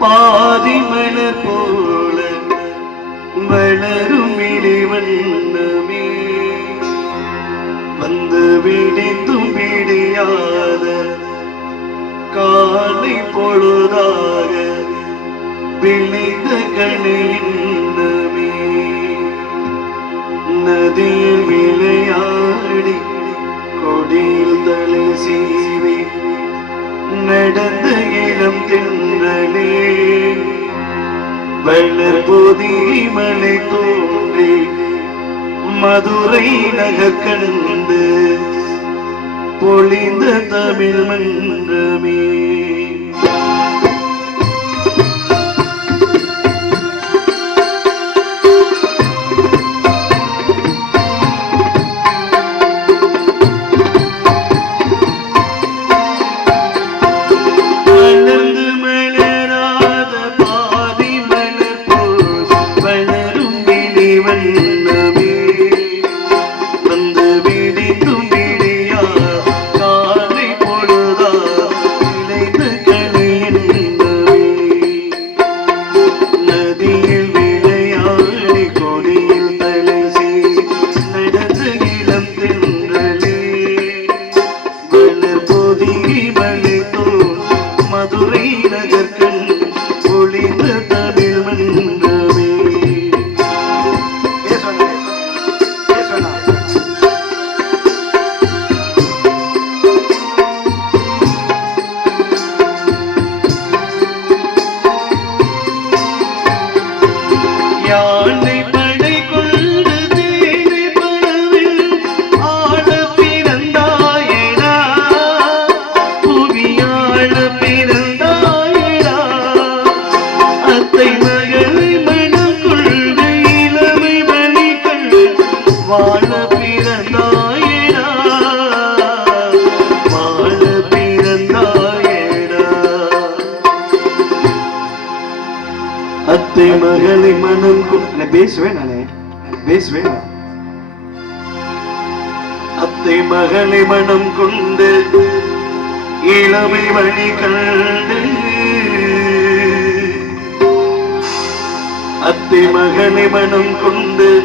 பாதி மலர் போல வளரும் இடிவண்ணமே வந்து விடிந்தும் விடியாத காலை பொழுதாக விழிந்த கணையின்னமே நதியில் விளையாடி கொடியில் தலை சீவி நடந்த இளம் தென்றலே வள்ளர் போதிமலை தோன்றி மதுரை நகர் கண்டு பொழிந்த தமிழ் மன்றமே. மகளை மனம் கொண்டு பேசுவேன் நானே. பேசுவேன். அத்தை மகளை மனம் கொண்டு இளமை வழி கண்டு. அத்தை மகளை மனம் கொண்டு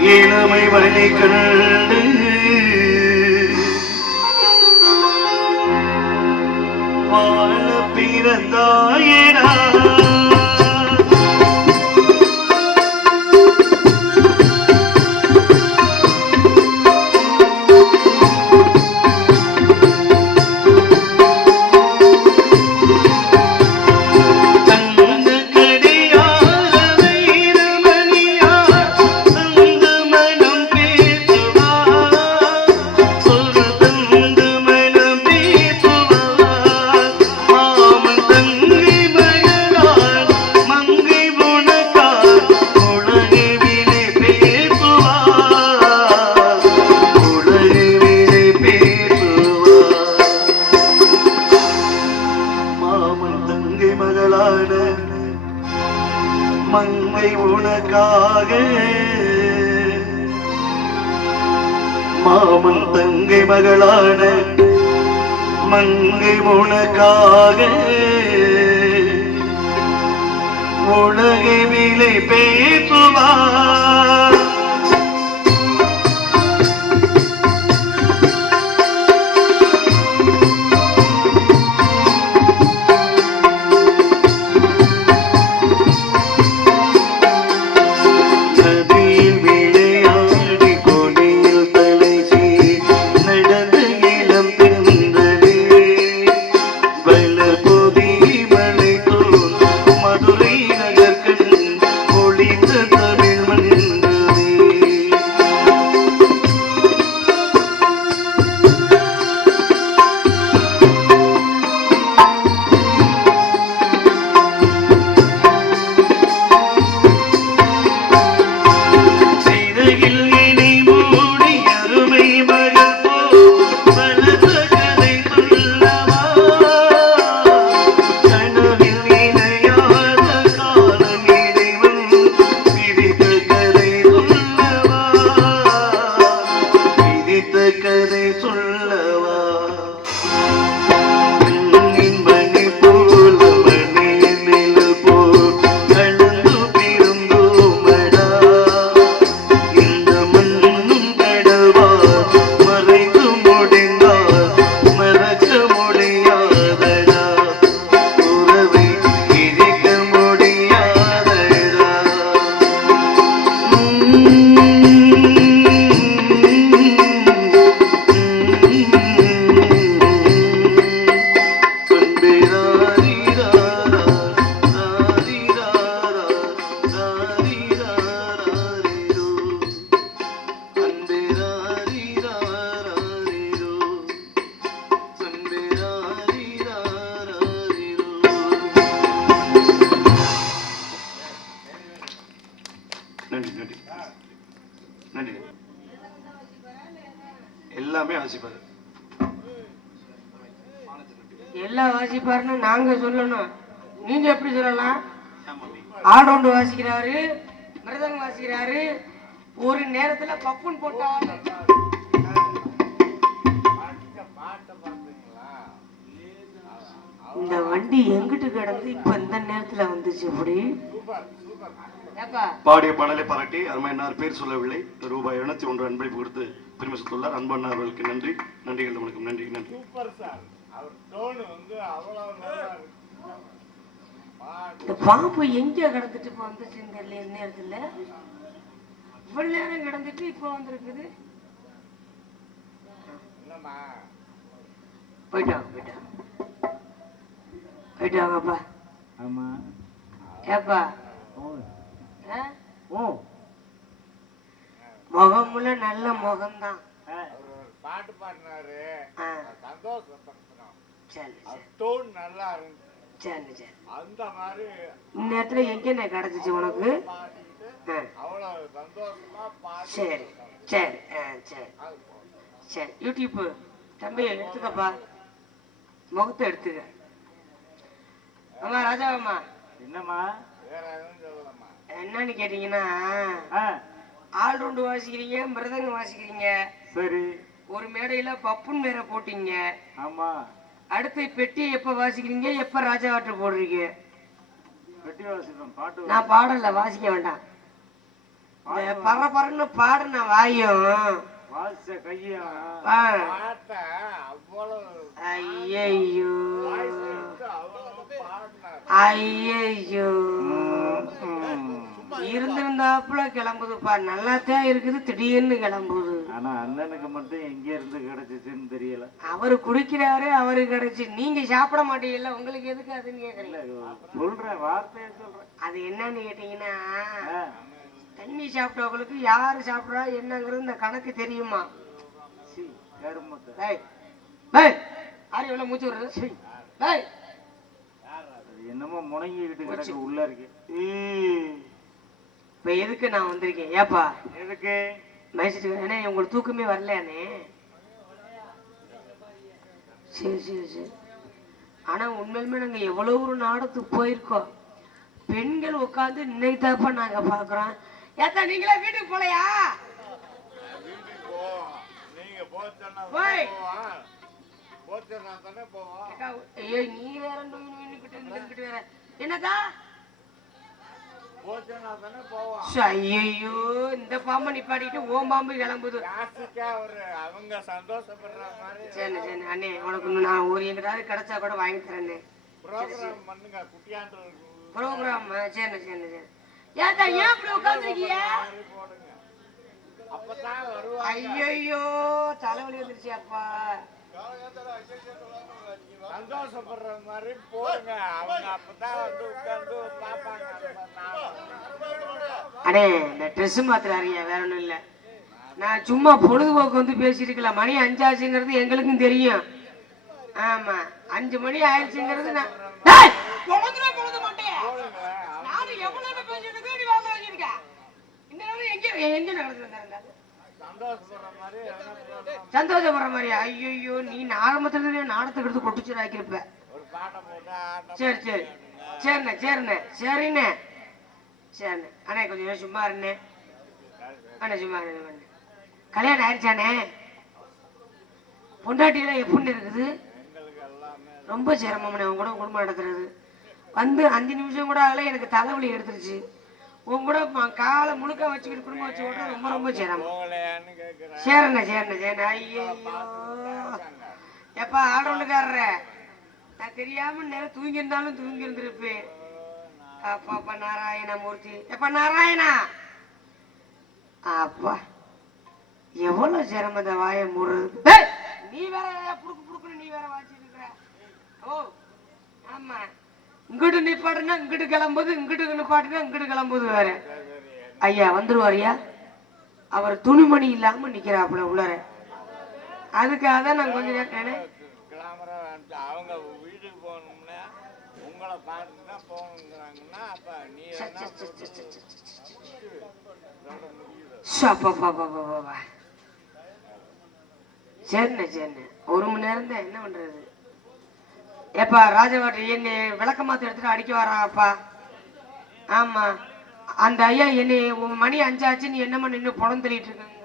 இளமை வழி கண்டு. வாழ பிறந்தாயினா மண்மை உனக்காக. மாமன் தங்கை மகளான மங்கை உனக்காக. உலகை விலை பேசுவார். வாசிப்பாரு எல்லாம் வாசிப்பாருன்னு நாங்க சொல்லணும். நீங்க எப்படி சொல்லலாம்? ஆல்ரவுண்டு வாசிக்கிறாரு மிருதங்கம் வாசிக்கிறாரு. ஒரு நேரத்துல பப்புன் போட்டா இந்த வண்டி எங்கிட்டு கிடந்து இப்ப இந்த நேரத்துல வந்துச்சு இப்படி. ஏப்பா. பாடிய பாடலை பாராட்டி அருமையன்னார் பேர் சொல்லவில்லை. ரூபாய் இருநூத்தி ஒன்று அன்பளிப்பு கொடுத்து பெருமை சேர்த்துள்ளார் அன்பண்ணா அவர்களுக்கு நன்றி. நன்றிகள் வணக்கம். நன்றி நன்றி. Super sir. அவர் டோன் வந்து அவ்வளவு நல்லா இருக்கு. பாட்டு இந்த பாம்பு எங்க கிடந்துட்டு இப்ப வந்துச்சுன்னு தெரியல இந்த நேரத்துல. இவ்வளவு நேரம் கிடந்துட்டு இப்ப வந்திருக்குது. என்னம்மா? போயிட்டாங்க போயிட்டாங்க போயிட்டாங்கப்பா ஆமா. ஏப்பா. ஓ. முகமுல நல்ல முகம்தான். பாட்டு பாடினாரு. ஆ, சந்தோஷப்படுத்தணும் சரி சரி அவர் டோன் நல்லா இருந்துச்சு. சரி சரி. அந்த மாதிரி இந்நேரத்துல எங்க கிடைச்சிச்சு உனக்கு? சந்தோஷமா சரி சரி ஆ, சரி. சரி யூடியூப் தம்பி எடுத்துக்கப்பா. முகத்தை எடுத்துக்க. அம்மா ராஜாவம்மா. என்னம்மா? என்னன்னு கேட்டீங்கன்னா ஆல்ரவுண்டு வாசிக்கிறீங்க மிருதங்கம் வாசிக்கிறீங்க. சரி. ஒரு மேடையில பப்புன் வேற போட்டீங்க. ஆமா. அடுத்து பெட்டி எப்ப வாசிக்கிறீங்க எப்ப ராஜாவாட்டு போடுறீங்க? வெட்டி வாசிப்போம் பாட்டு நான் பாடல வாசிக்க வேண்டாம். பற பறன்னு பாடுன வாயும். வாசிச்ச கையும் ஆ, ஐயையோ. இருந்திருந்தாப்புல கிளம்புதுப்பா. நல்லாத்தான் இருக்குது. திடீர்னு கிளம்புது. ஆனா அண்ணனுக்கு மட்டும் எங்க இருந்து கிடைச்சிச்சுன்னு தெரியல. அவரு குடிக்கிறாரு அவரு கிடைச்சு. நீங்க சாப்பிட மாட்டீங்கல்ல உங்களுக்கு எதுக்கு அதுன்னு கேக்குறீங்க? சொல்றேன் வார்த்தையை சொல்றேன். அது என்னன்னு கேட்டீங்கன்னா தண்ணி சாப்பிட்டவங்களுக்கு யாரு சாப்பிட்றா என்னங்கிறது இந்த கணக்கு தெரியுமா? கருமத்தை. யாரு இவ்வளவு மூச்சு விடுறது? என்னமோ முணங்கிக்கிட்டு கிடக்கு உள்ள இருக்கு. இப்ப எதுக்கு நான் வந்திருக்கேன்? ஏப்பா? எதுக்கு? மேய்ச்சிட்டு ஏன்னா உங்களுக்கு தூக்கமே வரலையானே சரி சரி சரி. ஆனா உண்மையிலுமே நாங்க எவ்வளவு ஒரு நாடத்துக்கு போயிருக்கோம். பெண்கள் உட்காந்து இன்னைத்தாப்பா நாங்க பாக்குறோம். ஏத்தா நீங்களா வீட்டுக்கு போலையா? போய். ஐயோ நீ வேற நின்னுக்கிட்டு வேற. ச்ச, ஐயையோ இந்த பாம்பை நிப்பாட்டிட்டு ஓம் பாம்பு கிளம்புது. அவங்க சந்தோஷப்படுற மாதிரி. சரி சரி அண்ணே உனக்கு நான் ஒரு எங்கிட்டாவது கிடைச்சா கூட வாங்கி தரேண்ணே ப்ரோக்ராம் பண்ணுங்க குட்டியாண்டு ப்ரோக்ராம் சரி சரி சரி. ஏத்தா ஏன் இப்படி வருவாங்க. ஐயையோ தலைவலி வந்துருச்சு அப்பா. சந்தோஷப்படுற மாதிரி போடுங்க. அவங்க அப்பதான் வந்து உட்கார்ந்து நாடகம். அடே இந்த ட்ரெஸ் மாத்துறாருங்க வேற ஒண்ணும் இல்ல. நான் சும்மா பொழுதுபோக்கு வந்து பேசிட்டு இருக்கலாம் மணி அஞ்சாச்சுங்கிறது எங்களுக்கும் தெரியும். ஆமா அஞ்சு மணி ஆயிடுச்சுங்கிறது நான் எங்க இந்த நேரம்? சந்தோஷப்படுற மாதிரி மாதிரி ஐயோ நீ ஆரம்பத்துல நாடத்துக்கு எடுத்து கொட்டுச்சுராக்கிருப்ப சரி சரி. சரிண்ணே சரிண்ணே சரிண்ணே. சரிண்ணே. அண்ணே கொஞ்சம் சும்மா இருண்ணே. அண்ணே சும்மா இருண்ணே அண்ணே. கல்யாணம் ஆயிடுச்சானே பொண்டாட்டியெல்லாம் எப்படி இருக்குது? ரொம்ப சிரமம்ண்ணே உன் கூட குடும்பம் நடத்துறது. வந்து அஞ்சு நிமிஷம் கூட ஆகல எனக்கு தலைவலி எடுத்துருச்சு. உன் கூட காலை முழுக்க வச்சுக்கிட்டு குடும்பம் வச்சு விட்றது ரொம்ப ரொம்ப சிரமம் சரிண்ணே சரிண்ணே சரிண்ணே ஐயோ எப்பா ஆடவுண்டுக்காரர நான் தெரியாம நேரம் தூங்கி இருந்தாலும் தூங்கி இருந்திருப்பேன் அப்பா அப்பா நாராயண மூர்த்தி. எப்பா நாராயணா? அப்பா எவ்வளவு சிரமம் இந்த வாயை மூடுறது? நீ வேற புடுக்கு புடுக்குன்னு நீ வேற வாச்சிட்டு இருக்கிற ஓ ஆமா இங்கிட்டு நிப்பாட்டுனா இங்கிட்டு கிளம்புது இங்கிட்டு நிப்பாட்டுனா இங்கிட்டு கிளம்புது வேற. ஐயா வந்துருவாரியா அவர் துணிமணி இல்லாம நிக்கிறாப்புல உள்ளார. அதுக்காக தான் நான் கொஞ்ச நேரம் அவங்க வீட்டுக்கு போகணும்னா உங்களை பார்த்து தான் போகணுங்கிறாங்கன்னா அப்ப நீ. சரிண்ணே சரிண்ணே. ஒரு மணி நேரம் தான் என்ன பண்றது? ஏப்பா ராஜவாட்டி என்னை விளக்க மாத்து எடுத்துட்டு அடிக்க வராங்கப்பா. ஆமா. அந்த ஐயா என்னை உன் மணி அஞ்சாச்சு நீ என்னம்மா நின்று புலம் தள்ளிட்டு இருக்கங்க?